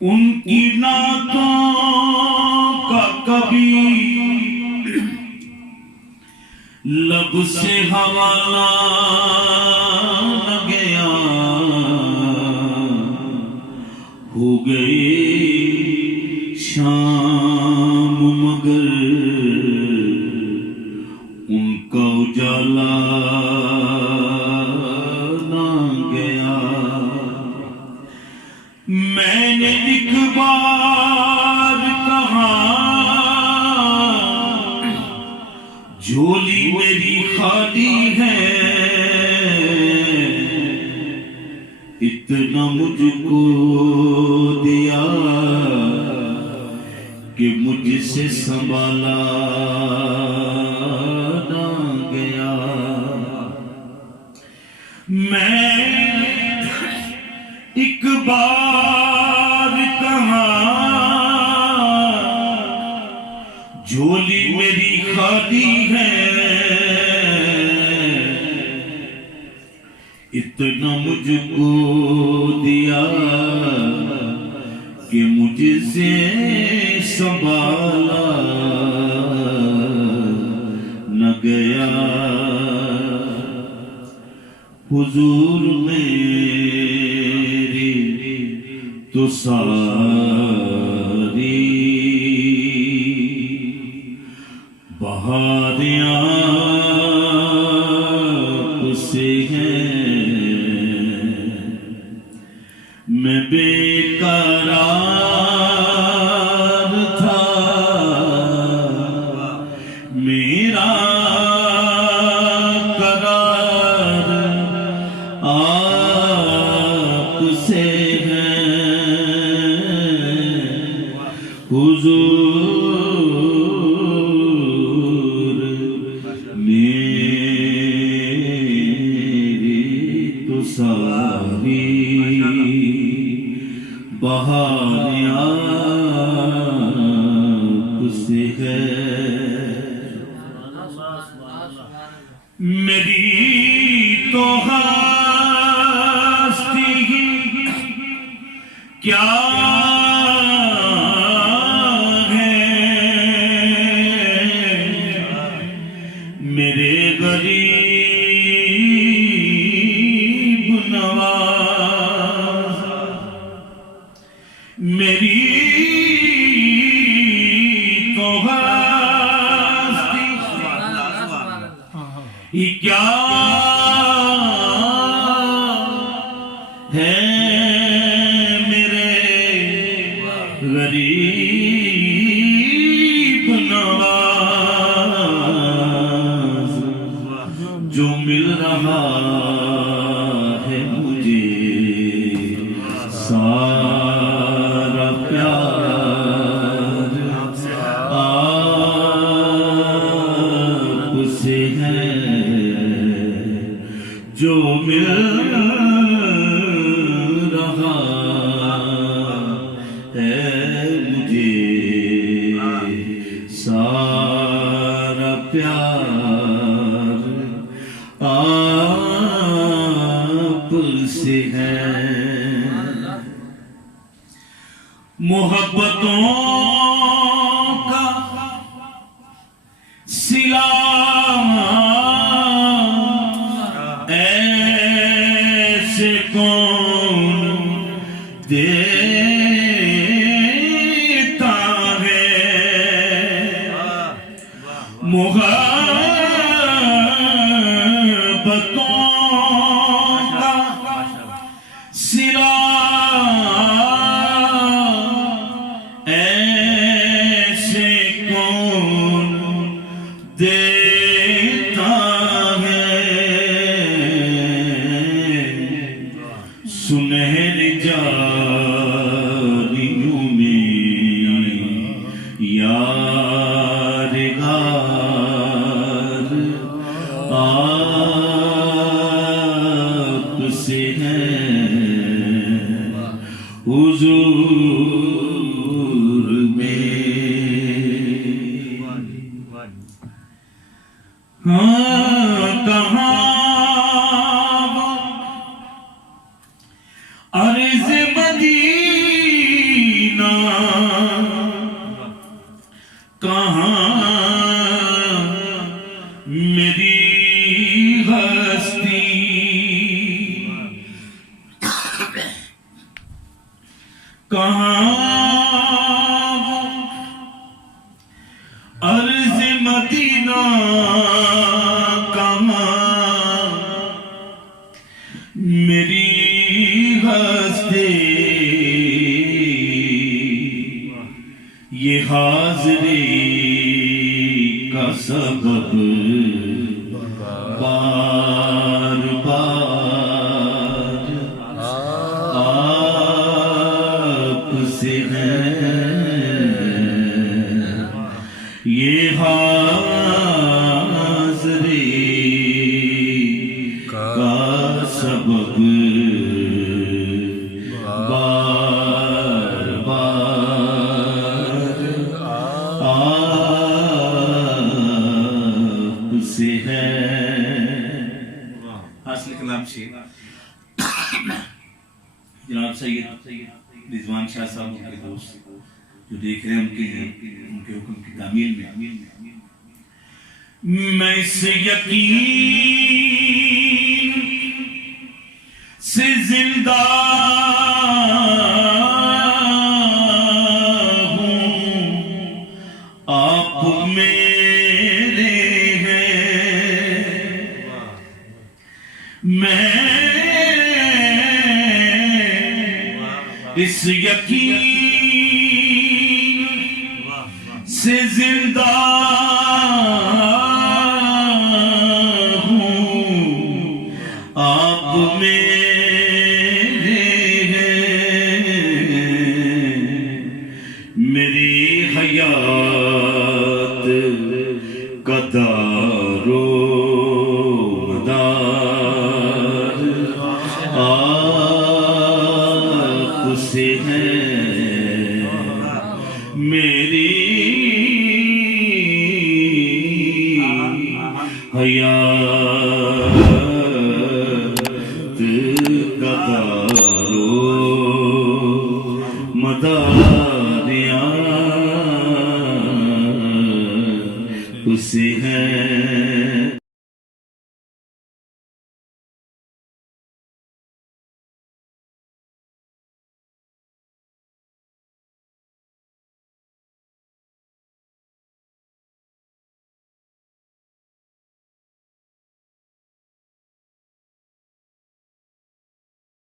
उनकी नातों का कभी लब से हवाला न गया, हो गए शाम मगर उनका उजाला ना गया। मैंने एक बार कहा झोली मेरी खाली है, इतना मुझको दिया कि मुझसे संभाला ना गया। मैं एक बार कहा झोली मेरी खाली है, इतना मुझको दिया कि मुझसे संभाला न गया। हुजूर मेरी तो सारी बहारियां आपसे हैं, मैं बेकरार था, मेरा करार आपसे है। हुजूर मेरी तो सारी बहारियां आपसे है। मेरी तो हस्ती क्या है, मेरे गरीब नवाज। मेरी तो हस्ती क्या है, मेरे गरीब नवाज। जो मिल रहा है मुझे सारा प्यार आपसे है, जो मिल रहा है मुझे सारा प्यार आपसे है। मोहब्बतों का सिला ऐसे कौन देता है, मोहब्बतों का सिला ऐसे कौन देता है। सुनहरे जालियों में यारगार से है हुजूर में। हाँ कहाँ अर्ज़ मदीना, कहाँ मेरी हस्ती, कहाँ अर्ज़ मदीना, कहाँ मेरी हस्ती। ये हाज़री का सबब बार बार आपसे है। ये हाज़री का सबब बार बार आपसे है। हासिल कलाम शेर जनाब सैयद रिजवान शाह साहब के दोस्त जो देख रहे हैं उनके हुक्म की तामील में मैं इस यकीन से जिंदा हूँ आप मेरे हैं। मैं इस यकीन से जिंदा हूँ आप मेरे हैं। मेरी हयात का दारो मदार आपसे है। मेरी हयात का दारो मदार उसे है।